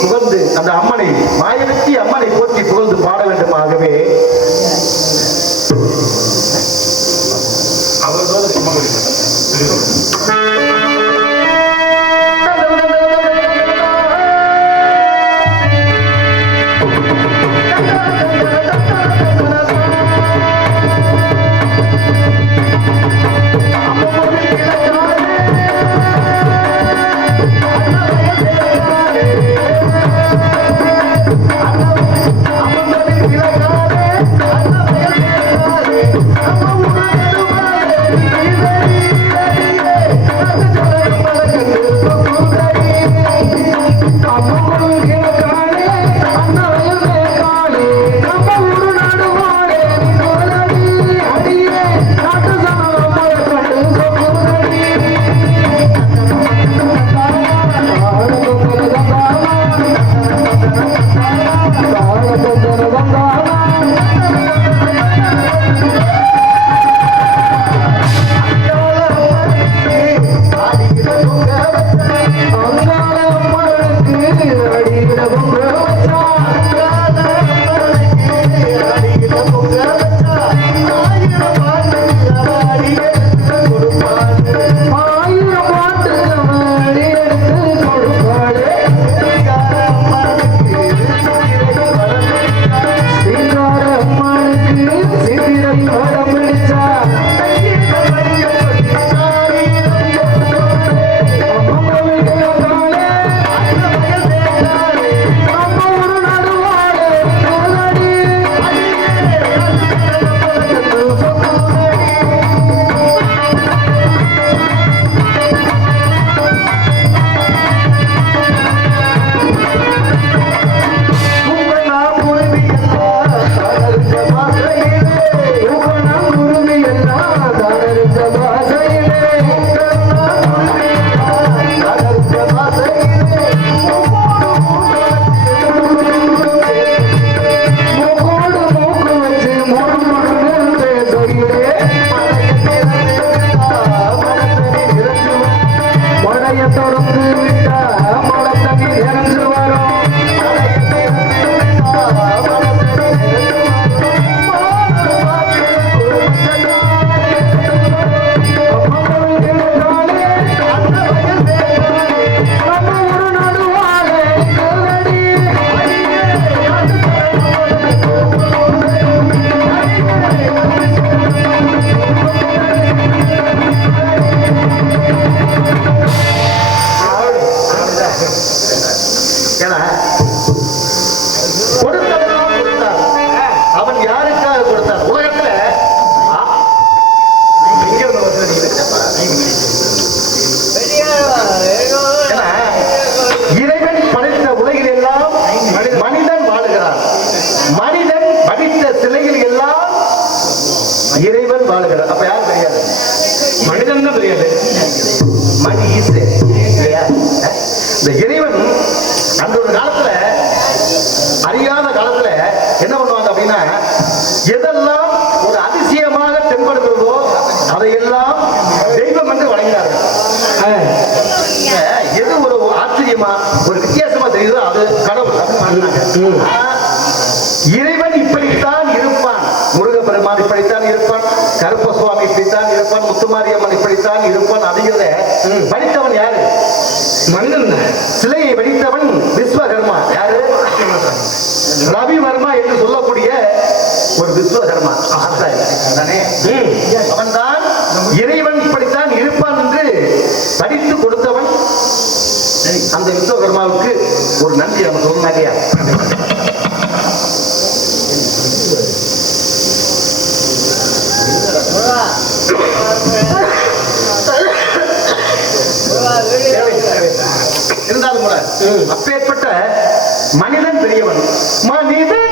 சுமந்து அந்த அம்மனை மாயவெற்றி அம்மனை போற்றி நமக்கு இறைவன் இப்படித்தான் இருப்பான். முருக இப்படித்தான் இருப்பான். கருப்ப சுவாமி இப்படித்தான் இருப்பான். முத்துமாரியம்மன் இப்படித்தான் இருப்பான். அப்படிங்கிறத படித்தவன் யாரு? மனிதன் ஒரு நன்றி நமக்கு ஒரு இருந்தாலும் கூட அப்பேற்பட்ட மனிதன் பெரியவன். மனிதன்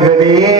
குடிமகனே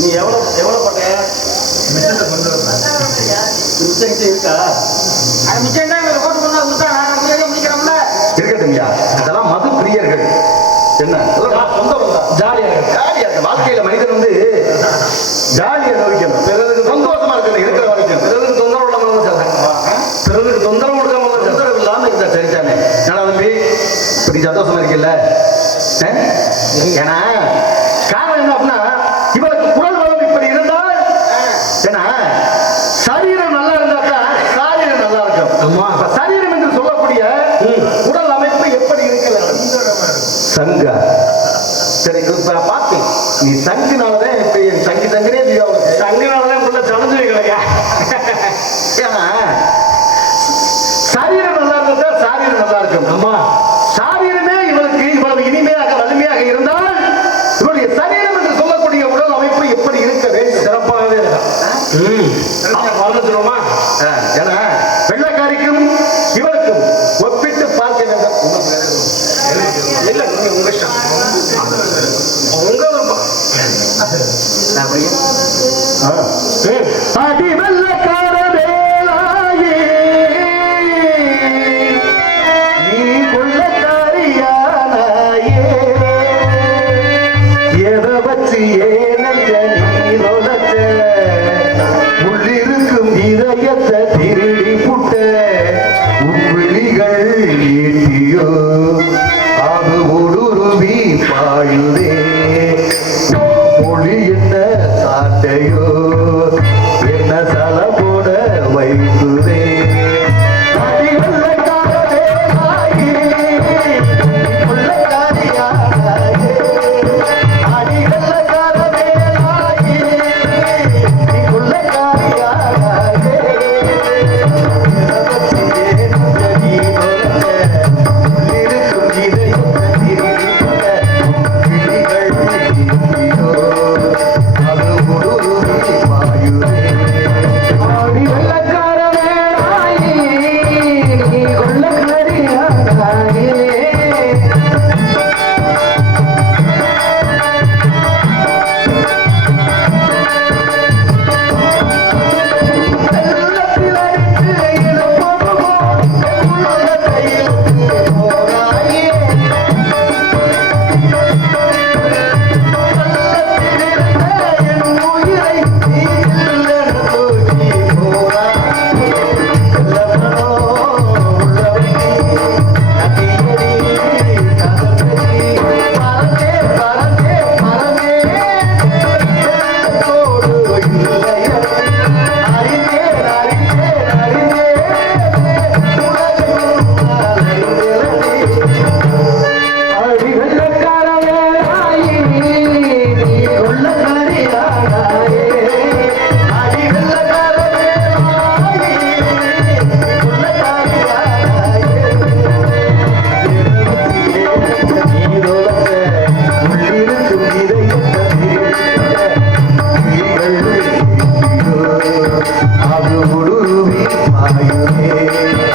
நீ எவ்வளோ எவ்வளோ பட்ட மிஷன் கொண்டு வர இருக்கா? அது மிஷன் தான் ஓட்டு கொண்டு கொடுத்தா நான் முடிக்கிறோம்ல இருக்கட்டும்யா அதெல்லாம் மது பிரியர்கள். என்ன? ஜாலியா ஜாலியா ஜாலியாக வாழ்க்கையில் மனிதன் வந்து ஜாலியா நோக்கணும் Aquí Hey.